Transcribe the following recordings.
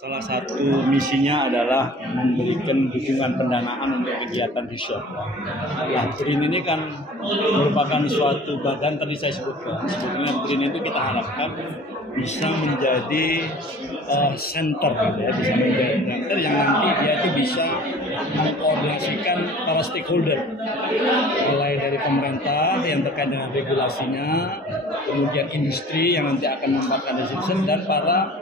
Salah satu misinya adalah memberikan dukungan pendanaan untuk kegiatan riset. Nah, BRIN ini kan merupakan suatu badan tadi saya sebutkan. Sebetulnya BRIN itu kita harapkan bisa menjadi center, ya, bisa menjadi center yang nanti dia itu bisa mengkoordinasikan para stakeholder, mulai dari pemerintah yang terkait dengan regulasinya, kemudian industri yang nanti akan memanfaatkan riset dan para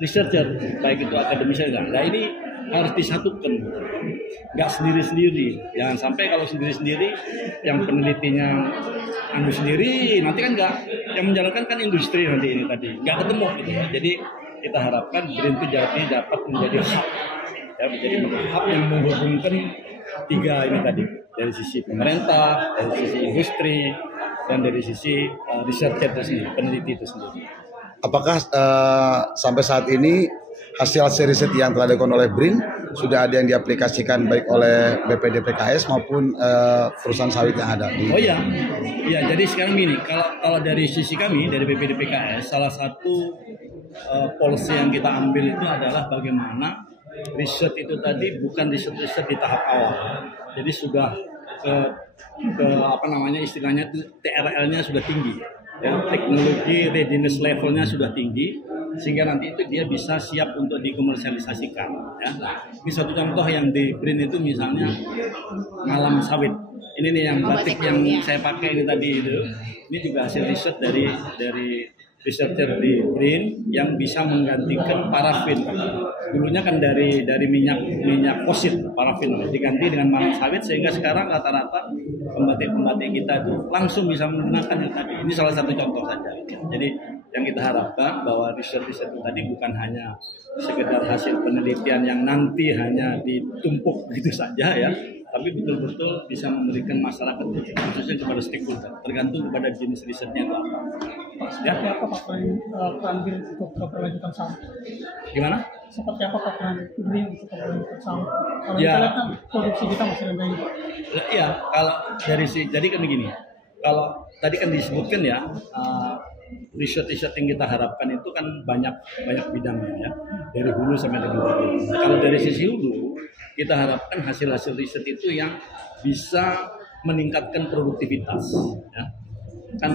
researcher, baik itu akademisi. Nah ini harus disatukan, nggak sendiri-sendiri. Jangan sampai kalau sendiri-sendiri, yang penelitinya sendiri, nanti kan nggak, yang menjalankan kan industri nanti ini tadi, nggak ketemu gitu ya. Jadi kita harapkan BRIN itu jadi dapat menjadi hub, ya, menjadi hub yang menghubungkan tiga ini tadi, dari sisi pemerintah, dari sisi industri, dan dari sisi researcher itu sendiri, peneliti itu sendiri. Apakah sampai saat ini hasil riset yang telah dilakukan oleh BRIN sudah ada yang diaplikasikan baik oleh BPDPKS maupun perusahaan sawit yang ada? Oh iya, ya. Jadi sekarang gini, kalau dari sisi kami dari BPDPKS, salah satu policy yang kita ambil itu adalah bagaimana riset itu tadi bukan riset di tahap awal. Jadi sudah ke apa namanya istilahnya TRL-nya sudah tinggi. Ya, teknologi readiness levelnya sudah tinggi sehingga nanti itu dia bisa siap untuk dikomersialisasikan. Ya. Ini satu contoh yang di BRIN itu misalnya malam sawit. Ini nih yang batik yang saya pakai ini tadi itu. Ini juga hasil riset dari researcher di BRIN yang bisa menggantikan parafin. Dulunya kan dari minyak fosil parafin diganti dengan malam sawit sehingga sekarang rata-rata pembatik kita itu langsung bisa menggunakan yang tadi. Ini salah satu contoh saja. Jadi yang kita harapkan bahwa riset itu tadi bukan hanya sekedar hasil penelitian yang nanti hanya ditumpuk gitu saja ya, tapi betul-betul bisa memberikan masyarakat khususnya kepada stakeholder, tergantung kepada jenis risetnya itu apa. Ya, seperti apa Pak peran BRIN untuk keberlanjutan sawit? Gimana? Seperti apa Pak peran BRIN untuk keberlanjutan sawit? Kalau ya, kita lihat kan produksi kita masih rendah ini Pak. Iya, kalau jadi kan begini. Kalau tadi kan disebutkan ya, riset yang kita harapkan itu kan banyak bidangnya ya, dari hulu sampai dengan hilir. Kalau dari sisi hulu, kita harapkan hasil riset itu yang bisa meningkatkan produktivitas. Ya. Kan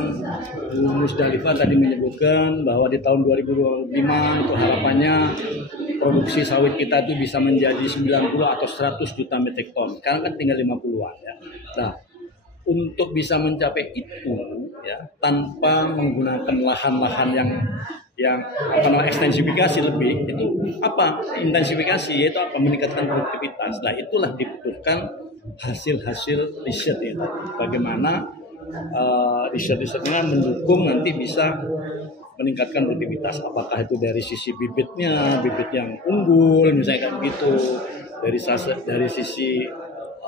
Musdalifah tadi menyebutkan bahwa di tahun 2025 itu harapannya produksi sawit kita itu bisa menjadi 90 atau 100 juta metrik ton. Sekarang kan tinggal 50-an ya. Nah, untuk bisa mencapai itu ya tanpa menggunakan lahan-lahan yang ekstensifikasi lebih, itu apa intensifikasi, yaitu apa meningkatkan produktivitas. Nah itulah dibutuhkan hasil riset itu. Bagaimana riset-risetnya mendukung nanti bisa meningkatkan produktivitas, apakah itu dari sisi bibit yang unggul misalnya begitu, dari sisi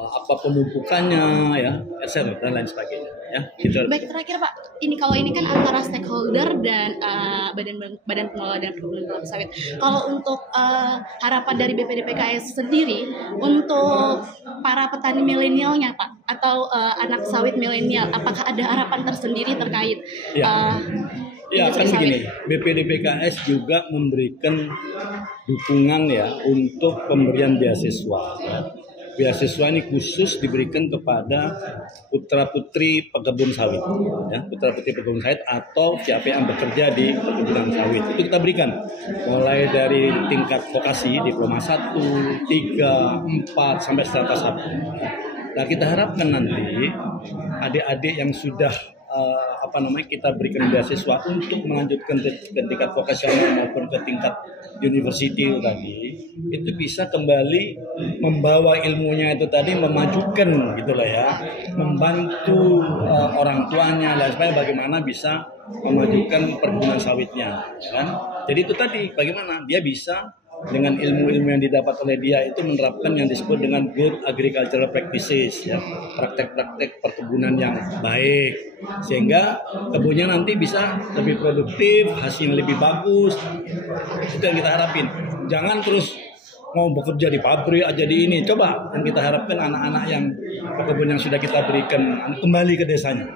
apa pemupukannya ya, etc. dan lain sebagainya ya. Gitu. Baik, terakhir Pak, kalau ini kan antara stakeholder dan badan pengelola dan perkebunan kelapa sawit. Kalau untuk harapan dari BPDPKS sendiri untuk para petani milenialnya Pak, atau anak sawit milenial, apakah ada harapan tersendiri terkait? Ya kan begini, BPDPKS juga memberikan dukungan ya untuk pemberian beasiswa. Beasiswa ini khusus diberikan kepada putra-putri pekebun sawit, ya, putra-putri pekebun sawit atau siapa yang bekerja di perkebunan sawit. Itu kita berikan mulai dari tingkat vokasi diploma 1, 3, 4 sampai strata 1. Nah, kita harapkan nanti adik-adik yang sudah kita berikan beasiswa untuk melanjutkan ke tingkat vokasional maupun ke tingkat university tadi, itu bisa kembali membawa ilmunya itu tadi, memajukan gitulah ya, membantu orang tuanya dan supaya bagaimana bisa memajukan perkebunan sawitnya, ya kan? Jadi itu tadi bagaimana dia bisa dengan ilmu-ilmu yang didapat oleh dia itu menerapkan yang disebut dengan good agricultural practices ya, praktek-praktek perkebunan yang baik sehingga kebunnya nanti bisa lebih produktif, hasilnya lebih bagus. Itu yang kita harapin. Jangan terus mau bekerja di pabrik aja di ini. Coba yang kita harapkan anak-anak yang pekebun yang sudah kita berikan kembali ke desanya,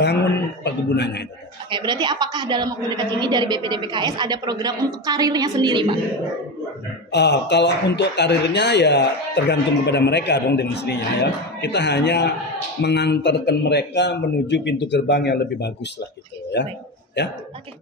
bangun perkebunannya itu. Oke, berarti apakah dalam waktu dekat ini dari BPDPKS ada program untuk karirnya sendiri, Pak? Kalau untuk karirnya ya tergantung kepada mereka dong dengan sendirinya ya. Kita hanya mengantarkan mereka menuju pintu gerbang yang lebih bagus lah gitu ya. Ya. Oke.